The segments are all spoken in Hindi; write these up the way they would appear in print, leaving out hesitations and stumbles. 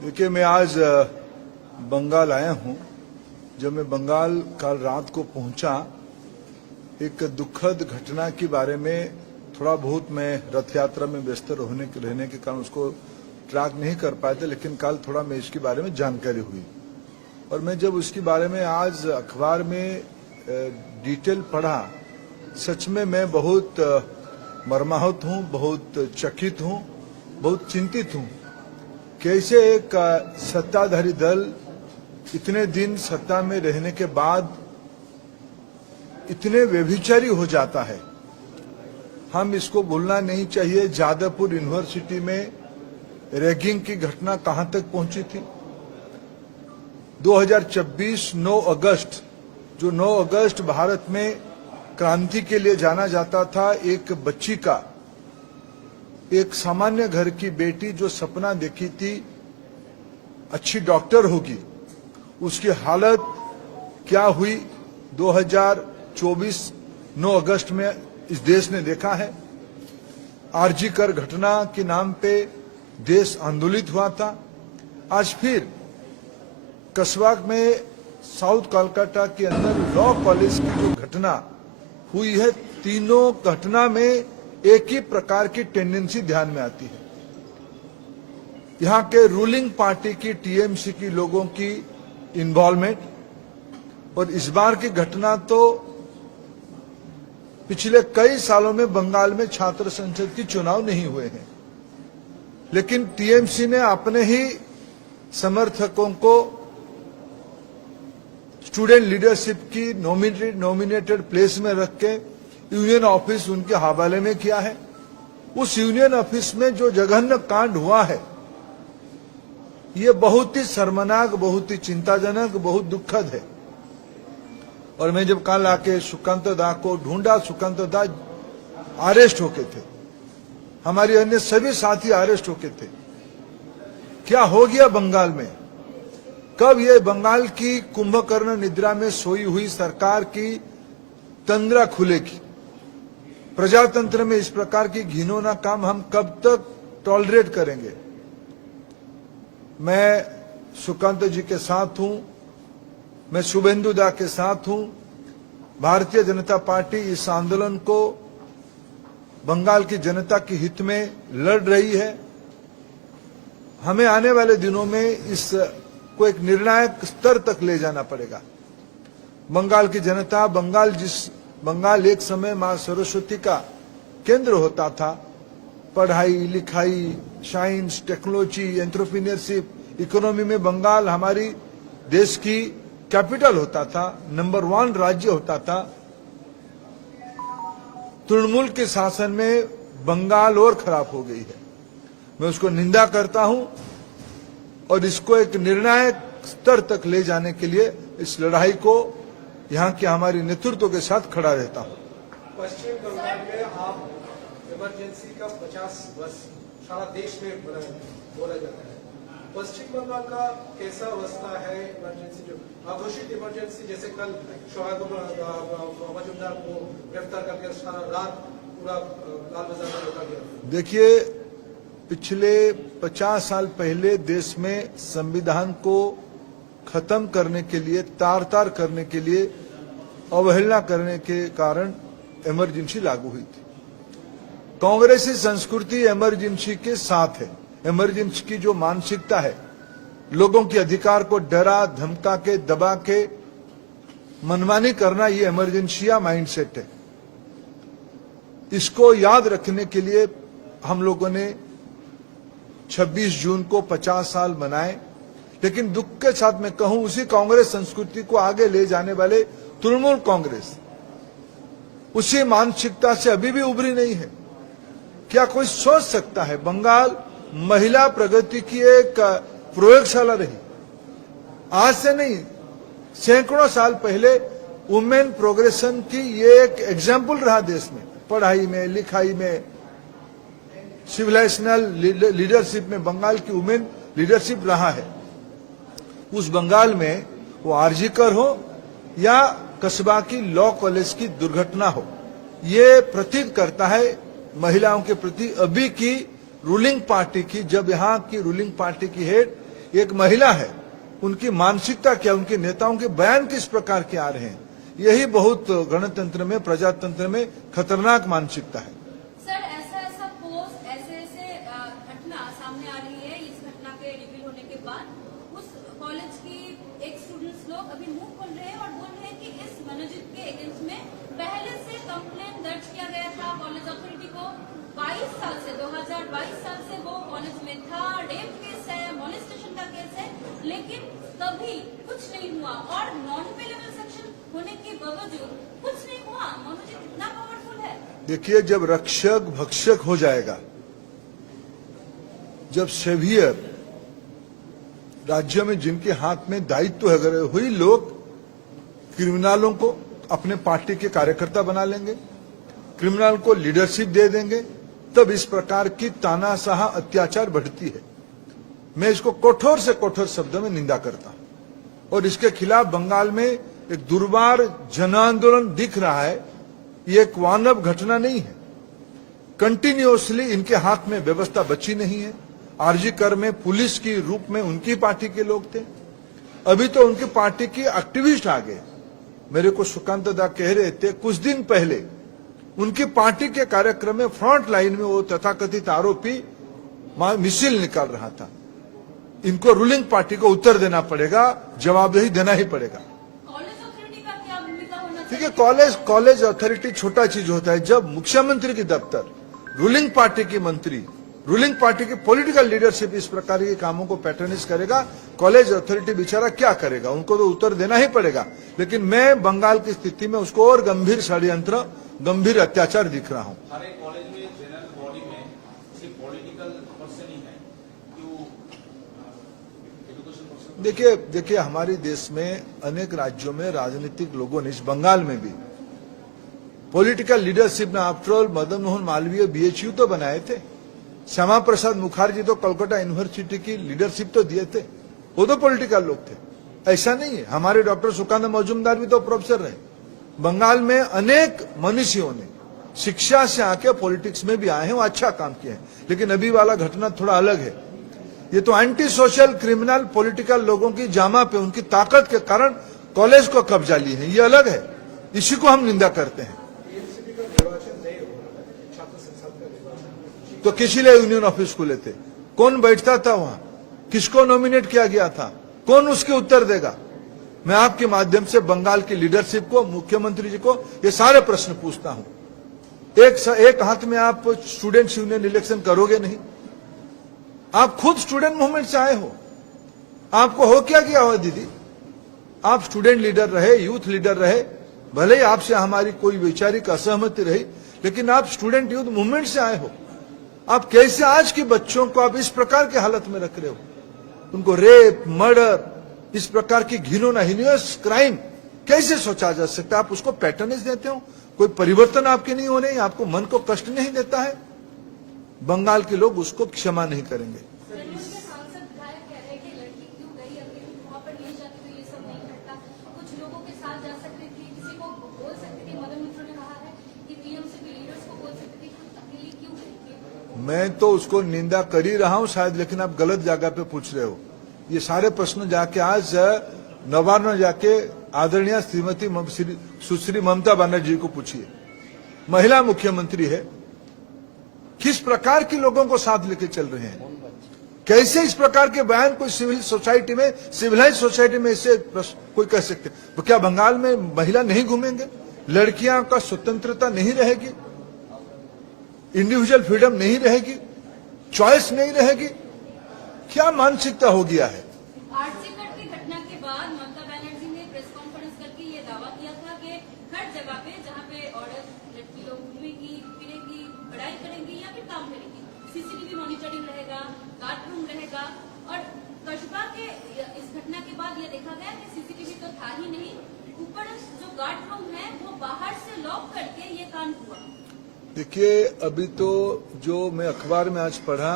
देखिए, मैं आज बंगाल आया हूं। जब मैं बंगाल कल रात को पहुंचा, एक दुखद घटना के बारे में थोड़ा बहुत मैं रथ यात्रा में व्यस्त रहने के कारण उसको ट्रैक नहीं कर पाए थे, लेकिन कल थोड़ा मैं इसके बारे में जानकारी हुई और मैं जब उसके बारे में आज अखबार में डिटेल पढ़ा, सच में मैं बहुत मर्माहत हूं, बहुत चकित हूं, बहुत चिंतित हूं। कैसे एक सत्ताधारी दल इतने दिन सत्ता में रहने के बाद इतने व्यभिचारी हो जाता है। हम इसको भूलना नहीं चाहिए। जादवपुर यूनिवर्सिटी में रैगिंग की घटना कहां तक पहुंची थी। 2024 9 अगस्त, जो 9 अगस्त भारत में क्रांति के लिए जाना जाता था, एक बच्ची का, एक सामान्य घर की बेटी जो सपना देखी थी अच्छी डॉक्टर होगी, उसकी हालत क्या हुई 2024 9 अगस्त में इस देश ने देखा है। आरजी कर घटना के नाम पे देश आंदोलित हुआ था। आज फिर कस्बा में साउथ कोलकाता के अंदर लॉ कॉलेज की जो घटना हुई है, तीनों घटना में एक ही प्रकार की टेंडेंसी ध्यान में आती है। यहां के रूलिंग पार्टी की, टीएमसी की लोगों की इन्वॉल्वमेंट। और इस बार की घटना तो पिछले कई सालों में बंगाल में छात्र संसद की चुनाव नहीं हुए हैं, लेकिन टीएमसी ने अपने ही समर्थकों को स्टूडेंट लीडरशिप की नॉमिनेटेड प्लेस में रख के यूनियन ऑफिस उनके हवाले में किया है। उस यूनियन ऑफिस में जो जघन्य कांड हुआ है, ये बहुत ही शर्मनाक, बहुत ही चिंताजनक, बहुत दुखद है। और मैं जब कल आके सुकांत दा को ढूंढा, सुकांत दा अरेस्ट होके थे, हमारी अन्य सभी साथी अरेस्ट होके थे। क्या हो गया बंगाल में? कब ये बंगाल की कुंभकर्ण निद्रा में सोई हुई सरकार की तंद्रा खुलेगी? प्रजातंत्र में इस प्रकार की घिनौना काम हम कब तक टॉलरेट करेंगे? मैं सुकांत जी के साथ हूं, मैं शुभेंदु दा के साथ हूं। भारतीय जनता पार्टी इस आंदोलन को बंगाल की जनता के हित में लड़ रही है। हमें आने वाले दिनों में इस को एक निर्णायक स्तर तक ले जाना पड़ेगा। बंगाल की जनता, बंगाल एक समय मां सरस्वती का केंद्र होता था। पढ़ाई लिखाई, साइंस, टेक्नोलॉजी, एंटरप्रेन्योरशिप, इकोनॉमी में बंगाल हमारी देश की कैपिटल होता था, नंबर 1 राज्य होता था। तृणमूल के शासन में बंगाल और खराब हो गई है। मैं उसको निंदा करता हूं और इसको एक निर्णायक स्तर तक ले जाने के लिए इस लड़ाई को यहाँ के हमारे नेतृत्व के साथ खड़ा रहता हूँ। पश्चिम बंगाल में आप इमरजेंसी का 50 वर्ष सारा देश में बोला जाता है। पश्चिम बंगाल का कैसा अवस्था है? इमरजेंसी जो घोषित इमरजेंसी, जैसे कल शोएब मजूमदार को गिरफ्तार करके सारा रात पूरा लाल बाजार में रोका गया। देखिए, पिछले 50 साल पहले देश में संविधान को खत्म करने के लिए, तार-तार करने के लिए, अवहेलना करने के कारण इमरजेंसी लागू हुई थी। कांग्रेसी संस्कृति इमरजेंसी के साथ है। इमरजेंसी की जो मानसिकता है, लोगों के अधिकार को डरा धमका के, दबा के मनमानी करना, ये इमरजेंसिया माइंडसेट है। इसको याद रखने के लिए हम लोगों ने 26 जून को 50 साल मनाए। लेकिन दुख के साथ मैं कहूं, उसी कांग्रेस संस्कृति को आगे ले जाने वाले तृणमूल कांग्रेस उसी मानसिकता से अभी भी उभरी नहीं है। क्या कोई सोच सकता है बंगाल महिला प्रगति की एक प्रयोगशाला रही? आज से नहीं, सैकड़ों साल पहले वुमेन प्रोग्रेशन की ये एक एग्जाम्पल रहा देश में। पढ़ाई में, लिखाई में, सिविलाइजेशनल लीडरशिप में बंगाल की वुमेन लीडरशिप रहा है। उस बंगाल में वो आरजी कर हो या कस्बा की लॉ कॉलेज की दुर्घटना हो, ये प्रतीत करता है महिलाओं के प्रति अभी की रूलिंग पार्टी की, जब यहाँ की रूलिंग पार्टी की हेड एक महिला है, उनकी मानसिकता क्या, उनके नेताओं के बयान किस प्रकार के आ रहे हैं, यही बहुत गणतंत्र में, प्रजातंत्र में खतरनाक मानसिकता है। सर, ऐसा पोस्ट, ऐसे घटना सामने आ रही है। इस घटना के रिवील होने के बाद उस कॉलेज की एक स्टूडेंट्स लोग अभी मुंह खोल रहे हैं और बोल रहे हैं कि इस मनोजित के अगेंस्ट में पहले से कंप्लेंट दर्ज किया गया था कॉलेज अथॉरिटी को। 22 साल से, 2022 साल से वो कॉलेज में था। रेप केस है, मोलेस्टेशन का केस है, लेकिन कभी कुछ नहीं हुआ और नॉन अवेलेबल सेक्शन होने के बावजूद कुछ नहीं हुआ। मनोजित इतना पावरफुल है। देखिए, जब रक्षक भक्षक हो जाएगा, जब सेवियर राज्य में जिनके हाथ में दायित्व है, अगर वही लोग क्रिमिनलों को अपने पार्टी के कार्यकर्ता बना लेंगे, क्रिमिनल को लीडरशिप दे देंगे, तब इस प्रकार की तानाशाह अत्याचार बढ़ती है। मैं इसको कठोर से कठोर शब्दों में निंदा करता हूं और इसके खिलाफ बंगाल में एक दुर्बार जन आंदोलन दिख रहा है। ये एक वानव घटना नहीं है। कंटिन्यूअसली इनके हाथ में व्यवस्था बची नहीं है। आरजी कर में पुलिस की रूप में उनकी पार्टी के लोग थे, अभी तो उनकी पार्टी की एक्टिविस्ट आ गए। मेरे को सुकांत दा कह रहे थे कुछ दिन पहले उनकी पार्टी के कार्यक्रम में फ्रंट लाइन में वो तथाकथित आरोपी मिसाइल निकाल रहा था। इनको रूलिंग पार्टी को उत्तर देना पड़ेगा, जवाबदेही देना ही पड़ेगा। कॉलेज अथॉरिटी का क्या भूमिका होना ठीक चाहिए? है, कॉलेज अथॉरिटी छोटा चीज होता है। जब मुख्यमंत्री की दफ्तर, रूलिंग पार्टी की मंत्री, रूलिंग पार्टी की पॉलिटिकल लीडरशिप इस प्रकार के कामों को पैटर्नाइज करेगा, कॉलेज अथॉरिटी बेचारा क्या करेगा? उनको तो उत्तर देना ही पड़ेगा। लेकिन मैं बंगाल की स्थिति में उसको और गंभीर षड्यंत्र, गंभीर अत्याचार दिख रहा हूं। हमारे कॉलेज में जनरल बॉडी में सिर्फ पॉलिटिकल पर्सन ही है, क्यों एजुकेशन पर्सन? देखिए हमारे देश में अनेक राज्यों में राजनीतिक लोगों ने, इस बंगाल में भी पॉलिटिकल लीडरशिप ने, after all Madan Mohan Malviya BHU तो बनाए थे, श्यामा प्रसाद मुखर्जी तो कलकत्ता यूनिवर्सिटी की लीडरशिप तो दिए थे, वो तो पॉलिटिकल लोग थे। ऐसा नहीं है, हमारे डॉक्टर सुकांत मजूमदार भी तो प्रोफेसर रहे। बंगाल में अनेक मनीषियों ने शिक्षा से आके पॉलिटिक्स में भी आए हैं, वो अच्छा काम किया है। लेकिन अभी वाला घटना थोड़ा अलग है। ये तो एंटी सोशल क्रिमिनल पॉलिटिकल लोगों की जामा पे, उनकी ताकत के कारण कॉलेज को कब्जा ली है, ये अलग है। इसी को हम निंदा करते हैं। टीएमसीपी का निर्वाचन नहीं हो रहा है, छात्र संसद का निर्वाचन। तो किसी लिए यूनियन ऑफिस खुले थे? कौन बैठता था वहां? किसको नॉमिनेट किया गया था? कौन उसके उत्तर देगा? मैं आपके माध्यम से बंगाल की लीडरशिप को, मुख्यमंत्री जी को ये सारे प्रश्न पूछता हूं। एक हाथ में आप स्टूडेंट्स यूनियन इलेक्शन करोगे नहीं। आप खुद स्टूडेंट मूवमेंट से आए हो, आपको हो क्या गया हो दीदी? आप स्टूडेंट लीडर रहे, यूथ लीडर रहे, भले ही आपसे हमारी कोई वैचारिक असहमति रही, लेकिन आप स्टूडेंट यूथ मूवमेंट से आए हो। आप कैसे आज के बच्चों को आप इस प्रकार की हालत में रख रहे हो? उनको रेप, मर्डर, इस प्रकार की घिनौना हीनियस क्राइम कैसे सोचा जा सकता है? आप उसको पैटर्नेज देते हो। कोई परिवर्तन आपके नहीं होने, आपको मन को कष्ट नहीं देता है? बंगाल के लोग उसको क्षमा नहीं करेंगे। सांसद विधायक कह रहे हैं कि लड़की क्यों गई, अगर वहां पर नहीं जाती तो ये सब नहीं घटता। कुछ लोगों के साथ जा सकती थी, किसी को बोल सकती थी। मदन मित्रों ने कहा है कि टीएमसीपी लीडर्स को बोल सकती थी, अकेली क्यों गई? मैं तो उसको निंदा कर ही रहा हूं शायद, लेकिन आप गलत जगह पे पूछ रहे हो। ये सारे प्रश्न जाके आज नवान्न जाके आदरणीय श्रीमती सुश्री ममता बनर्जी को पूछिए। महिला मुख्यमंत्री है, किस प्रकार के लोगों को साथ लेके चल रहे हैं? कैसे इस प्रकार के बयान कोई सिविल सोसाइटी में, सिविलाइज सोसाइटी में ऐसे कोई कह सकते? तो क्या बंगाल में महिला नहीं घूमेंगे? लड़कियां का स्वतंत्रता नहीं रहेगी? इंडिविजुअल फ्रीडम नहीं रहेगी? चॉइस नहीं रहेगी? क्या मानसिकता हो गया है? आरसीकर की घटना के बाद ममता बनर्जी ने प्रेस कॉन्फ्रेंस करके ये दावा किया था कि हर जगह पे जहाँ पे औरत लड़की लोग घूमेगी, फिरेगी, पढ़ाई करेंगी या फिर काम करेगी, सीसीटीवी मॉनिटरिंग रहेगा, गार्ड रूम रहेगा। और कस्बा के इस घटना के बाद ये देखा गया कि सीसीटीवी तो था ही नहीं, ऊपर जो गार्ड रूम है वो बाहर से लॉक करके ये कांड हुआ। देखिए, अभी तो जो मैं अखबार में आज पढ़ा,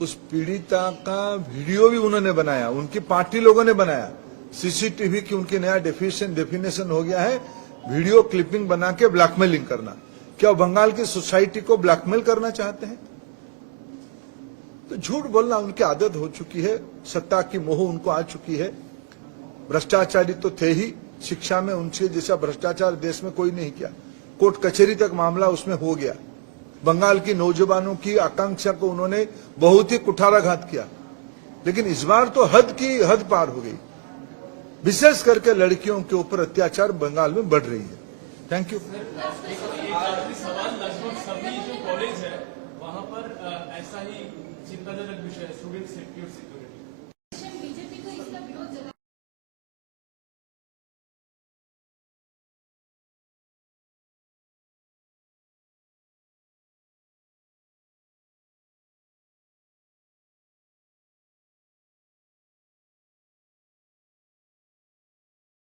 उस पीड़िता का वीडियो भी उन्होंने बनाया, उनकी पार्टी लोगों ने बनाया। सीसीटीवी की उनकी नया डेफिनेशन हो गया है, वीडियो क्लिपिंग बना के ब्लैकमेलिंग करना। क्या बंगाल की सोसाइटी को ब्लैकमेल करना चाहते हैं? तो झूठ बोलना उनकी आदत हो चुकी है, सत्ता की मोह उनको आ चुकी है। भ्रष्टाचारी तो थे ही, शिक्षा में उनसे जैसा भ्रष्टाचार देश में कोई नहीं किया। कोर्ट कचहरी तक मामला उसमें हो गया। बंगाल की नौजवानों की आकांक्षा को उन्होंने बहुत ही कुठाराघात किया, लेकिन इस बार तो हद पार हो गई। विशेष करके लड़कियों के ऊपर अत्याचार बंगाल में बढ़ रही है। Thank you. एक आखिरी सवाल, लगभग सभी जो कॉलेज है वहाँ पर ऐसा ही चिंताजनक विषय है, स्टूडेंट सेफ्टी और सिक्योरिटी।